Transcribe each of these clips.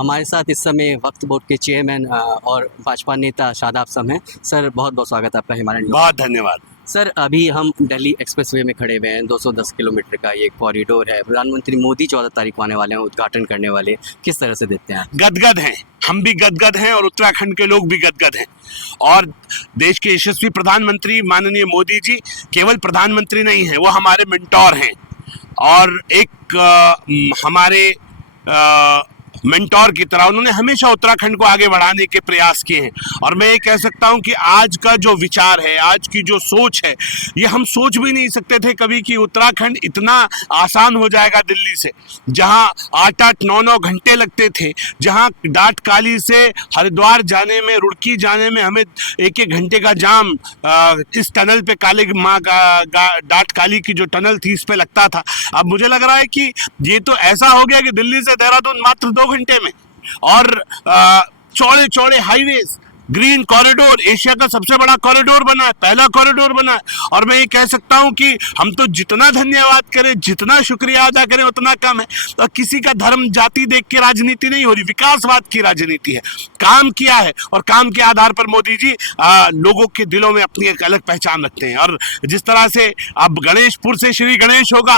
हमारे साथ इस समय वक्फ बोर्ड के चेयरमैन और भाजपा नेता शादाब साहब हैं। सर बहुत बहुत स्वागत है आपका हिमालयन। बहुत धन्यवाद। सर अभी हम दिल्ली एक्सप्रेसवे में खड़े हुए हैं। 210 किलोमीटर का ये कॉरिडोर है। प्रधानमंत्री मोदी 14 तारीख को आने वाले हैं, उद्घाटन करने वाले हैं। किस तरह से देखते हैं आप? गदगद हैं, हम भी गदगद हैं और उत्तराखंड के लोग भी गदगद हैं। और देश के यशस्वी प्रधानमंत्री माननीय मोदी जी केवल प्रधानमंत्री नहीं हैं, वो हमारे मेंटोर हैं और एक हमारे मेंटोर की तरह उन्होंने हमेशा उत्तराखंड को आगे बढ़ाने के प्रयास किए हैं। और मैं ये कह सकता हूं कि आज का जो विचार है, आज की जो सोच है, ये हम सोच भी नहीं सकते थे कभी कि उत्तराखंड इतना आसान हो जाएगा दिल्ली से। जहां 8-8, 9-9 घंटे लगते थे, जहां डाटकाली से हरिद्वार जाने में, रुड़की जाने में हमें 1-1 घंटे का जाम इस टनल पे काली माँ डाटकाली की जो टनल थी इस पे लगता था। अब मुझे लग रहा है कि ये तो ऐसा हो गया कि दिल्ली से देहरादून मात्र 2 घंटे में। और चौड़े चौड़े हाईवेज, ग्रीन कॉरिडोर, एशिया का सबसे बड़ा कॉरिडोर बना है, पहला कॉरिडोर बना है। और मैं ये कह सकता हूं कि हम तो जितना धन्यवाद करें, जितना शुक्रिया अदा करें उतना कम है। तो किसी का धर्म जाति देख के राजनीति नहीं हो रही, विकासवाद की राजनीति है। काम किया है और काम के आधार पर मोदी जी लोगों के दिलों में अपनी एक अलग पहचान रखते हैं। और जिस तरह से अब गणेशपुर से श्री गणेश होगा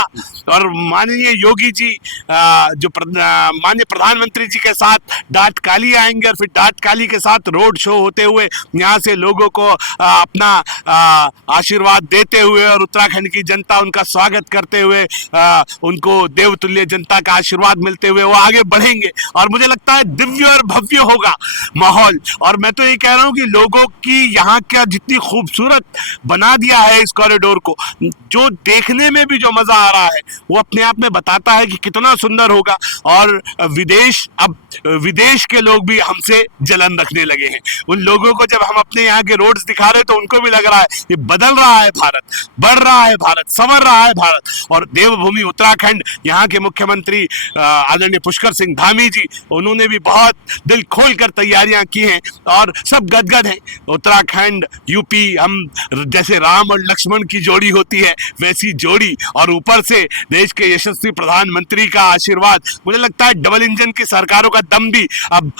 और माननीय योगी जी जो माननीय प्रधानमंत्री जी के साथ डाटकाली आएंगे और फिर डाटकाली के साथ रोड शो होते हुए यहाँ से लोगों को अपना आशीर्वाद देते हुए और उत्तराखंड की जनता उनका स्वागत करते हुए, उनको देवतुल्य जनता का आशीर्वाद मिलते हुए वो आगे बढ़ेंगे। और मुझे लगता है दिव्य और भव्य होगा माहौल। और मैं तो ये कह रहा हूँ कि लोगों की यहाँ का जितनी खूबसूरत बना दिया है इस कॉरिडोर को, जो देखने में भी जो मजा आ रहा है वो अपने आप में बताता है कि कितना सुंदर होगा। और विदेश के लोग भी हमसे जलन रखने लगे हैं। उन लोगों को जब हम अपने यहाँ के रोड्स दिखा रहे तो उनको भी लग रहा है ये बदल रहा है भारत, बढ़ रहा है भारत, संवर रहा है भारत। और देवभूमि उत्तराखंड, यहाँ के मुख्यमंत्री आदरणीय पुष्कर सिंह धामी जी, उन्होंने भी बहुत दिल खोल कर तैयारियां की हैं और सब गदगद हैं। उत्तराखंड यूपी, हम जैसे राम और लक्ष्मण की जोड़ी होती है वैसी जोड़ी, और ऊपर से देश के यशस्वी प्रधानमंत्री का आशीर्वाद। मुझे लगता है डबल इंजन की सरकारों का दम भी अब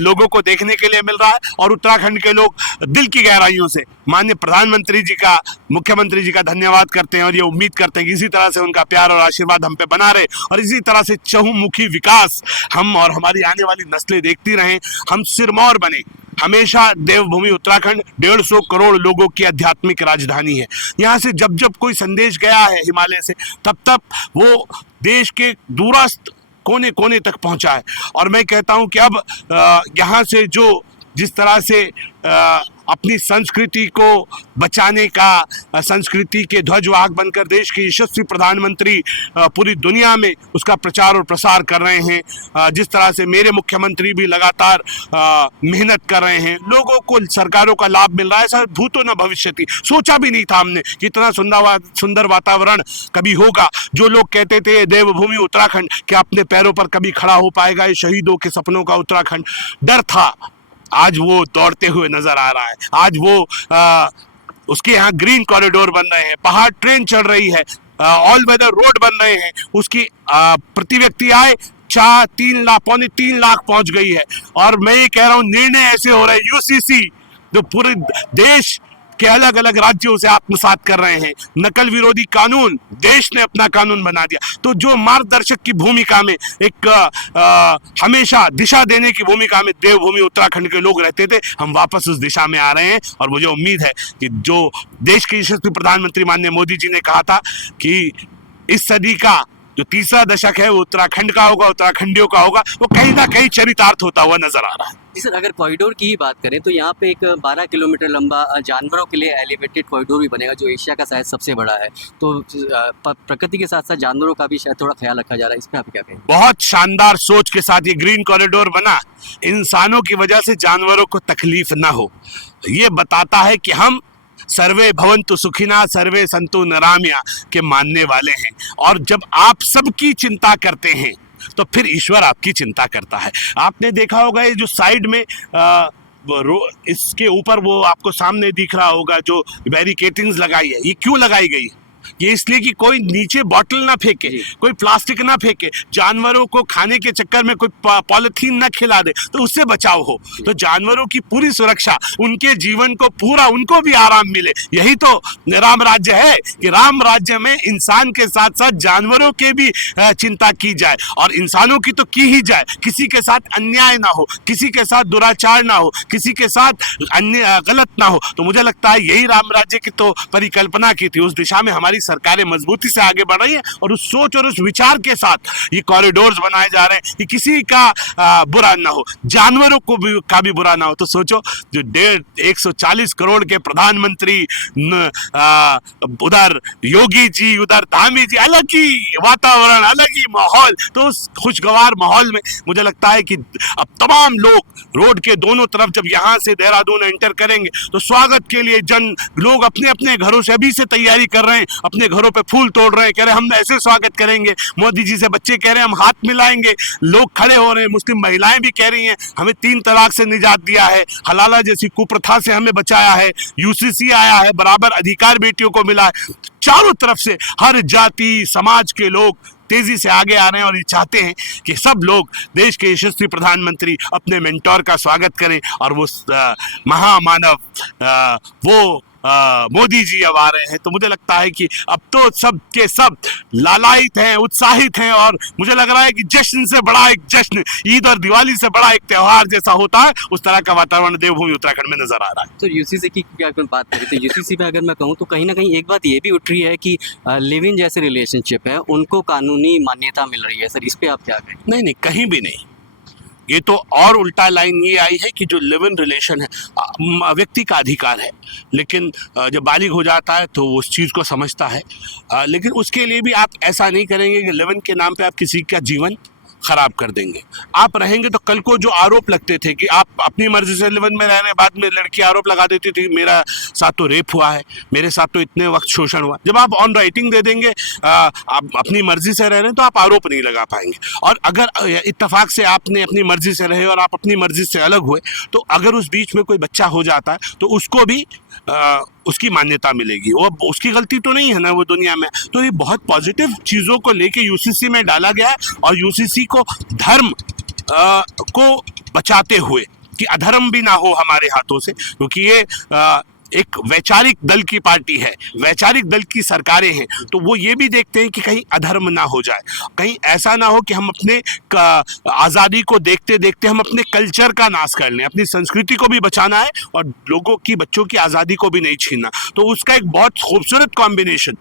लोगों को देखने के लिए मिल रहा है। और उत्तराखंड के लोग दिल की गहराइयों से माननीय प्रधानमंत्री जी का, मुख्यमंत्री जी का धन्यवाद करते हैं और ये उम्मीद करते हैं कि इसी तरह से उनका प्यार और आशीर्वाद हम पे बना रहे और इसी तरह से चहुमुखी विकास हम और हमारी आने वाली नस्लें देखती रहें। हम सिरमौर बने। हमेशा देवभूमि उत्तराखंड 150 करोड़ लोगों की आध्यात्मिक राजधानी है। यहाँ से जब जब कोई संदेश गया है हिमालय से, तब तब वो देश के दूरस्थ कोने कोने तक पहुंचा है। और मैं कहता हूं कि अब यहाँ से जो जिस तरह से अपनी संस्कृति को बचाने का, संस्कृति के ध्वजवाहक बनकर देश के यशस्वी प्रधानमंत्री पूरी दुनिया में उसका प्रचार और प्रसार कर रहे हैं, जिस तरह से मेरे मुख्यमंत्री भी लगातार मेहनत कर रहे हैं, लोगों को सरकारों का लाभ मिल रहा है। ऐसा भूतो न भविष्यति, सोचा भी नहीं था हमने कि इतना सुंदर वातावरण कभी होगा। जो लोग कहते थे देवभूमि उत्तराखंड क्या अपने पैरों पर कभी खड़ा हो पाएगा, ये शहीदों के सपनों का उत्तराखंड, डर था। आज वो दौड़ते हुए नजर आ रहा है। आज वो उसके यहाँ ग्रीन कॉरिडोर बन रहे हैं, पहाड़ ट्रेन चल रही है, ऑल वेदर रोड बन रहे हैं, उसकी प्रति व्यक्ति आय 3 लाख, पौने 3 लाख पहुंच गई है। और मैं ये कह रहा हूँ निर्णय ऐसे हो रहे हैं, यूसीसी जो पूरे देश के अलग अलग राज्यों से आत्मसात कर रहे हैं, नकल विरोधी कानून देश ने अपना कानून बना दिया। तो जो मार्गदर्शक की भूमिका में, एक हमेशा दिशा देने की भूमिका में देवभूमि उत्तराखंड के लोग रहते थे, हम वापस उस दिशा में आ रहे हैं। और मुझे उम्मीद है कि जो देश के यशस्वी प्रधानमंत्री माननीय मोदी जी ने कहा था कि इस सदी का जो तीसरा दशक है वो उत्तराखंड का होगा, उत्तराखंडियों का होगा, वो कहीं ना कहीं चरितार्थ होता हुआ नजर आ रहा है। सर अगर कॉरिडोर की ही बात करें तो यहाँ पे एक 12 किलोमीटर लंबा जानवरों के लिए एलिवेटेड कॉरिडोर भी बनेगा, जो एशिया का शायद सबसे बड़ा है। तो प्रकृति के साथ साथ जानवरों का भी शायद थोड़ा ख्याल रखा जा रहा है, इस पर आप क्या कहें? बहुत शानदार सोच के साथ ये ग्रीन कॉरिडोर बना, इंसानों की वजह से जानवरों को तकलीफ ना हो, ये बताता है कि हम सर्वे भवन्तु सुखिना सर्वे सन्तु निरामया के मानने वाले हैं। और जब आप सबकी चिंता करते हैं तो फिर ईश्वर आपकी चिंता करता है। आपने देखा होगा ये जो साइड में इसके ऊपर वो आपको सामने दिख रहा होगा जो बैरिकेटिंग्स लगाई है, ये क्यों लगाई गई? ये इसलिए कि कोई नीचे बॉटल ना फेंके, जी। कोई प्लास्टिक ना फेंके, जानवरों को खाने के चक्कर में कोई पॉलिथीन ना खिला दे, तो उससे बचाव हो। तो जानवरों की पूरी सुरक्षा, उनके जीवन को पूरा, उनको भी आराम मिले, यही तो राम राज्य है कि राम राज्य में इंसान के साथ साथ जानवरों के भी चिंता की जाए, और इंसानों की तो की ही जाए, किसी के साथ अन्याय ना हो, किसी के साथ दुराचार ना हो, किसी के साथ अन्य गलत ना हो। तो मुझे लगता है यही राम राज्य की तो परिकल्पना की थी। उस दिशा में हमारी सरकारें मजबूती से आगे बढ़ रही है, और उस सोच और उस विचार के साथ ये कॉरिडोर्स बनाए जा रहे हैं कि किसी का बुरा ना हो, जानवरों को भी का भी बुरा ना हो। तो सोचो, जो 140 करोड़ के प्रधानमंत्री, उधर योगी जी, उधर धामी जी, अलग ही वातावरण, अलग ही माहौल। तो उस खुशगवार माहौल में मुझे लगता है कि अब तमाम लोग रोड के दोनों तरफ जब यहाँ से देहरादून एंटर करेंगे तो स्वागत के लिए लोग अपने अपने घरों से अभी से तैयारी कर रहे हैं, अपने घरों पे फूल तोड़ रहे हैं, कह रहे हैं हम ऐसे स्वागत करेंगे, मोदी जी से बच्चे कह रहे हैं हम हाथ मिलाएंगे, लोग खड़े हो रहे हैं, मुस्लिम महिलाएं भी कह रही हैं हमें 3 तलाक से निजात दिया है, हलाला जैसी कुप्रथा से हमें बचाया है, यूसीसी आया है, बराबर अधिकार बेटियों को मिला है। चारों तरफ से हर जाति समाज के लोग तेजी से आगे आ रहे हैं और ये चाहते हैं कि सब लोग देश के यशस्वी प्रधानमंत्री अपने मेंटोर का स्वागत करें, और वो महामानव वो मोदी जी अब आ रहे हैं। तो मुझे लगता है कि अब तो सब के सब लालायित हैं, उत्साहित हैं, और मुझे लग रहा है कि जश्न से बड़ा एक जश्न, ईद और दिवाली से बड़ा एक त्योहार जैसा होता है, उस तरह का वातावरण देवभूमि उत्तराखंड में नजर आ रहा है। तो यूसीसी की क्या अगर बात करें तो यूसीसी में अगर मैं कहूँ तो कहीं ना कहीं एक बात ये भी उठ रही है कि लिव इन जैसे रिलेशनशिप है उनको कानूनी मान्यता मिल रही है। सर इस पे आप क्या कहें? नहीं नहीं, कहीं भी नहीं। ये तो और उल्टा लाइन ये आई है कि जो लिव इन रिलेशन है व्यक्ति का अधिकार है, लेकिन जब बालिग हो जाता है तो वो उस चीज़ को समझता है, लेकिन उसके लिए भी आप ऐसा नहीं करेंगे कि लिव इन के नाम पे आप किसी का जीवन खराब कर देंगे। आप रहेंगे तो कल को जो आरोप लगते थे कि आप अपनी मर्जी से लिव इन में रहने, बाद में लड़की आरोप लगा देती थी मेरा साथ तो रेप हुआ है, मेरे साथ तो इतने वक्त शोषण हुआ, जब आप ऑन राइटिंग दे देंगे आप अपनी मर्जी से रह रहे हैं तो आप आरोप नहीं लगा पाएंगे। और अगर इत्तेफाक से आपने अपनी मर्जी से रहे और आप अपनी मर्जी से अलग हुए, तो अगर उस बीच में कोई बच्चा हो जाता है तो उसको भी उसकी मान्यता मिलेगी, वो उसकी गलती तो नहीं है ना वो दुनिया में। तो ये बहुत पॉजिटिव चीज़ों को लेके यूसीसी में डाला गया है, और यूसीसी को धर्म को बचाते हुए कि अधर्म भी ना हो हमारे हाथों से, क्योंकि ये एक वैचारिक दल की पार्टी है, वैचारिक दल की सरकारें हैं, तो वो ये भी देखते हैं कि कहीं अधर्म ना हो जाए, कहीं ऐसा ना हो कि हम अपने आज़ादी को देखते देखते हम अपने कल्चर का नाश कर लें। अपनी संस्कृति को भी बचाना है और लोगों की, बच्चों की आज़ादी को भी नहीं छीनना। तो उसका एक बहुत खूबसूरत कॉम्बिनेशन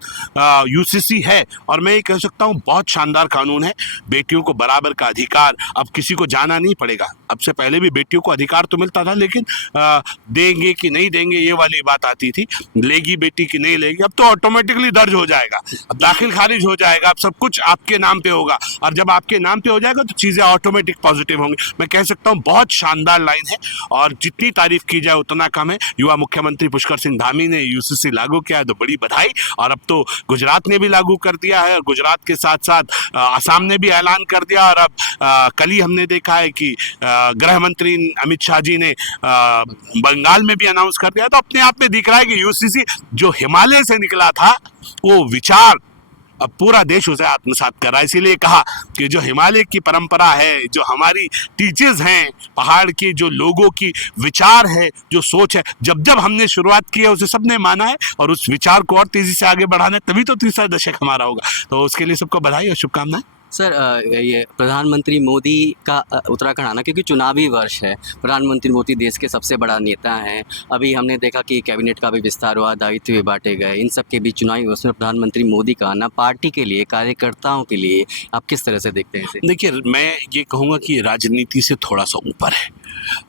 यूसीसी है, और मैं ये कह सकता हूँ बहुत शानदार कानून है। बेटियों को बराबर का अधिकार, अब किसी को जाना नहीं पड़ेगा। अब से पहले भी बेटियों को अधिकार तो मिलता था, लेकिन देंगे कि नहीं देंगे ये वाली बात आती थी, लेगी बेटी कि नहीं लेगी। अब तो ऑटोमेटिकली दर्ज हो जाएगा, अब दाखिल खारिज हो जाएगा, अब सब कुछ आपके नाम पे होगा, और जब आपके नाम पे हो जाएगा तो चीज़ें ऑटोमेटिक पॉजिटिव होंगी। मैं कह सकता हूँ बहुत शानदार लाइन है, और जितनी तारीफ की जाए उतना कम है। युवा मुख्यमंत्री पुष्कर सिंह धामी ने यूसीसी लागू किया है तो बड़ी बधाई, और अब तो गुजरात ने भी लागू कर दिया है, और गुजरात के साथ साथ आसाम ने भी ऐलान कर दिया, और अब कल ही हमने देखा है कि गृह मंत्री अमित शाह जी ने बंगाल में भी अनाउंस कर दिया। तो अपने आप में दिख रहा है कि यूसीसी जो हिमालय से निकला था वो विचार अब पूरा देश उसे आत्मसात कर रहा है। इसीलिए कहा कि जो हिमालय की परंपरा है, जो हमारी टीचर्स हैं, पहाड़ की जो लोगों की विचार है, जो सोच है, जब जब हमने शुरुआत की है उसे सबने माना है, और उस विचार को और तेजी से आगे बढ़ाना है, तभी तो तीसरा दशक हमारा होगा। तो उसके लिए सबको बधाई और शुभकामनाएं। सर ये प्रधानमंत्री मोदी का उत्तराखंड आना, क्योंकि चुनावी वर्ष है, प्रधानमंत्री मोदी देश के सबसे बड़ा नेता हैं। अभी हमने देखा कि कैबिनेट का भी विस्तार हुआ, दायित्व भी बांटे गए। इन सब के बीच चुनावी वर्ष में प्रधानमंत्री मोदी का आना पार्टी के लिए, कार्यकर्ताओं के लिए आप किस तरह से देखते हैं इसे? देखिए, मैं ये कहूँगा कि राजनीति से थोड़ा सा ऊपर है,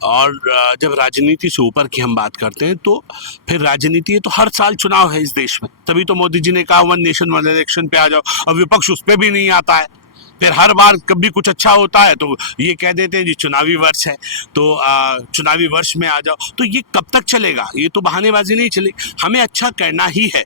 और जब राजनीति से ऊपर की हम बात करते हैं तो फिर राजनीति है, तो हर साल चुनाव है इस देश में। तभी तो मोदी जी ने कहा 1 नेशन 1 इलेक्शन पे आ जाओ, और विपक्ष उस पर भी नहीं आता है। फिर हर बार कभी कुछ अच्छा होता है तो ये कह देते हैं जी चुनावी वर्ष है, तो चुनावी वर्ष में आ जाओ। तो ये कब तक चलेगा? ये तो बहानेबाजी नहीं चलेगी, हमें अच्छा करना ही है।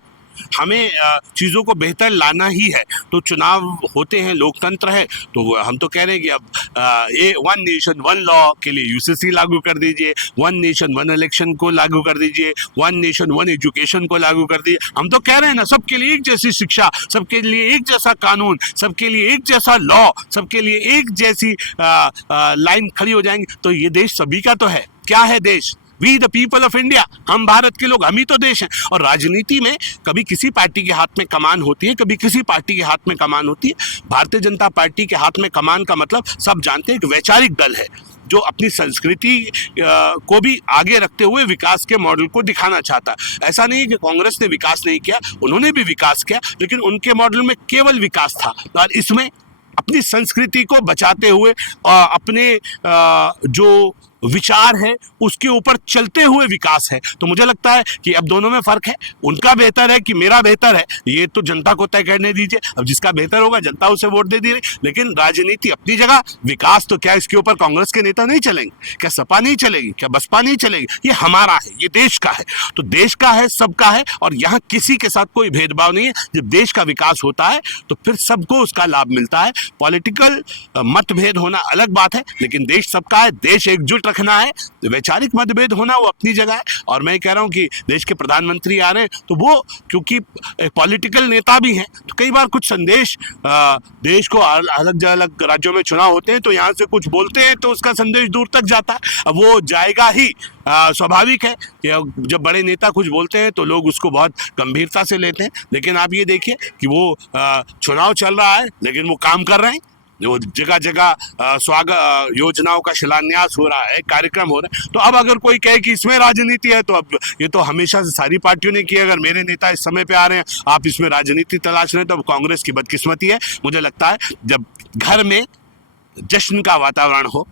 हमें चीज़ों को बेहतर लाना ही है। तो चुनाव होते हैं, लोकतंत्र है, तो हम तो कह रहे हैं कि अब ये वन नेशन वन लॉ के लिए यूसीसी लागू कर दीजिए, वन नेशन वन इलेक्शन को लागू कर दीजिए, वन नेशन वन एजुकेशन को लागू कर दीजिए। हम तो कह रहे हैं ना, सबके लिए एक जैसी शिक्षा, सबके लिए एक जैसा कानून, सबके लिए एक जैसा लॉ, सबके लिए एक जैसी लाइन खड़ी हो जाएंगे तो ये देश सभी का तो है। क्या है देश? We the people of India, हम भारत के लोग, हम ही तो देश हैं। और राजनीति में कभी किसी पार्टी के हाथ में कमान होती है, कभी किसी पार्टी के हाथ में कमान होती है। भारतीय जनता पार्टी के हाथ में कमान का मतलब सब जानते हैं, एक वैचारिक दल है जो अपनी संस्कृति को भी आगे रखते हुए विकास के मॉडल को दिखाना चाहता है। ऐसा नहीं है कि कांग्रेस ने विकास नहीं किया, उन्होंने भी विकास किया, लेकिन उनके मॉडल में केवल विकास था। और इसमें अपनी संस्कृति को बचाते हुए अपने जो विचार है उसके ऊपर चलते हुए विकास है। तो मुझे लगता है कि अब दोनों में फर्क है, उनका बेहतर है कि मेरा बेहतर है, ये तो जनता को तय करने दीजिए। अब जिसका बेहतर होगा जनता उसे वोट दे दीजिए। लेकिन राजनीति अपनी जगह, विकास तो क्या इसके ऊपर कांग्रेस के नेता नहीं चलेंगे, क्या सपा नहीं चलेगी, क्या बसपा नहीं चलेगी? ये हमारा है, ये देश का है। तो देश का है, सबका है, और यहाँ किसी के साथ कोई भेदभाव नहीं है। जब देश का विकास होता है तो फिर सबको उसका लाभ मिलता है। पॉलिटिकल मतभेद होना अलग बात है, लेकिन देश सबका है, देश एकजुट रखना है। वैचारिक मतभेद होना वो अपनी जगह है। और मैं कह रहा हूं कि देश के प्रधानमंत्री आ रहे हैं तो वो क्योंकि पॉलिटिकल नेता भी हैं, तो कई बार कुछ संदेश देश को, अलग अलग राज्यों में चुनाव होते हैं तो यहाँ से कुछ बोलते हैं तो उसका संदेश दूर तक जाता है। अब वो जाएगा ही, स्वाभाविक है कि जब बड़े नेता कुछ बोलते हैं तो लोग उसको बहुत गंभीरता से लेते हैं। लेकिन आप ये देखिए कि वो चुनाव चल रहा है लेकिन वो काम कर रहे हैं, जो जगह जगह स्वागत योजनाओं का शिलान्यास हो रहा है, कार्यक्रम हो रहे हैं। तो अब अगर कोई कहे कि इसमें राजनीति है, तो अब ये तो हमेशा से सारी पार्टियों ने की। अगर मेरे नेता इस समय पे आ रहे हैं, आप इसमें राजनीति तलाश रहे हैं, तो अब कांग्रेस की बदकिस्मती है। मुझे लगता है जब घर में जश्न का वातावरण हो,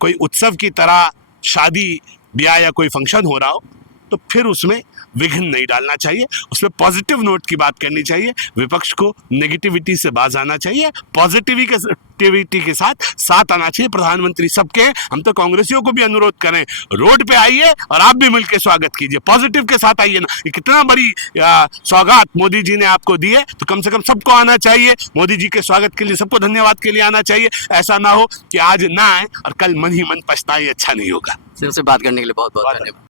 कोई उत्सव की तरह शादी ब्याह या कोई फंक्शन हो रहा हो, तो फिर उसमें विघ्न नहीं डालना चाहिए, उसमें पॉजिटिव नोट की बात करनी चाहिए। विपक्ष को नेगेटिविटी से बाज आना चाहिए, पॉजिटिविटी के साथ आना चाहिए। प्रधानमंत्री सबके हैं, हम तो कांग्रेसियों को भी अनुरोध करें, रोड पे आइए और आप भी मिलकर स्वागत कीजिए, पॉजिटिव के साथ आइए ना। ये कितना बड़ी सौगात मोदी जी ने आपको दी है, तो कम से कम सबको आना चाहिए। मोदी जी के स्वागत के लिए सबको धन्यवाद के लिए आना चाहिए। ऐसा ना हो कि आज ना आए और कल मन ही मन पछताए, अच्छा नहीं होगा। सिर्फ से बात करने के लिए बहुत बहुत धन्यवाद।